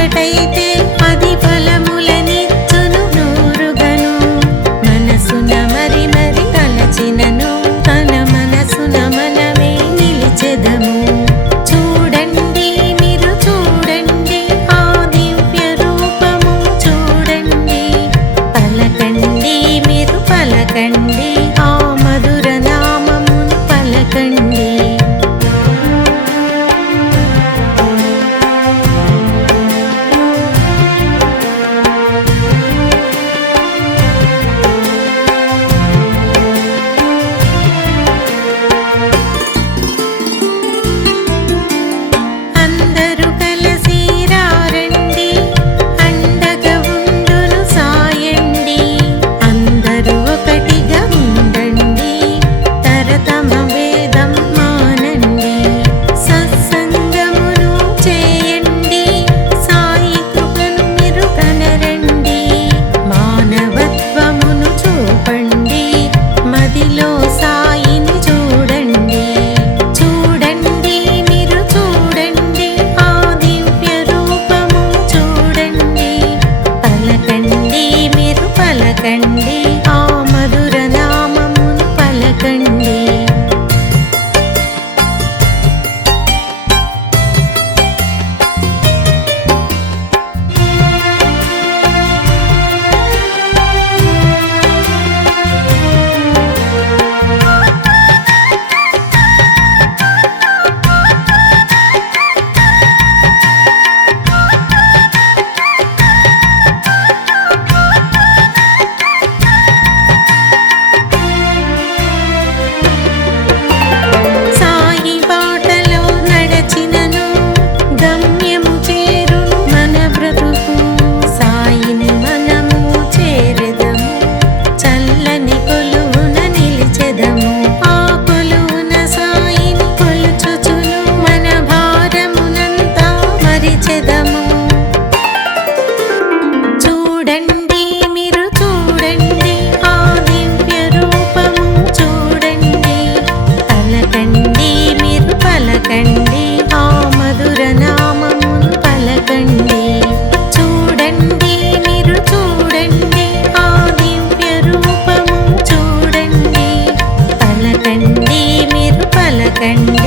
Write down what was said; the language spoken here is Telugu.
ఒకటైతే అది ఫలములనిచ్చును నూరుగను. మనసున మరి మరి తలచినను తన మనసున మనమే నిలిచెదము. చూడండి మీరు చూడండి ఆ దివ్య రూపము చూడండి. పలకండి మీరు పలకండి ఆ మధుర నామమును పలకండి. అందరూ కలిసి రారండి అండగా ఉండును సాయండి. అందరూ ఒకటిగా ఉండండి తరతమ వేదం మానండి. సత్సంగమును చేయండి సాయి కృపను మీరు కనరండి. మానవత్వమును చూపండి మదిలో సాయిని చూడండి. చూడండి మీరు చూడండి ఆ దివ్య రూపము చూడండి. పలకండి మీరు పలకండి ఆ మధుర నామమును పలకండి. సాయి బాటలో నడచినను గమ్యము చేరును మన బ్రతుకు. సాయిని మనము చేరెదము చల్లని కొలువున నిలిచెదము. ఆ కొలువున సాయిని కొలుచుచును మన భారమునంతా మరిచెదము. చూడండి మీరు చూడండి ఆ దివ్య రూపము చూడండి. పలకండి మీరు పలకండి ఆ మధుర నామమును పలకండి. చూడండి మీరు చూడండి ఆ దివ్య రూపము చూడండి. పలకండి మీరు పలకండి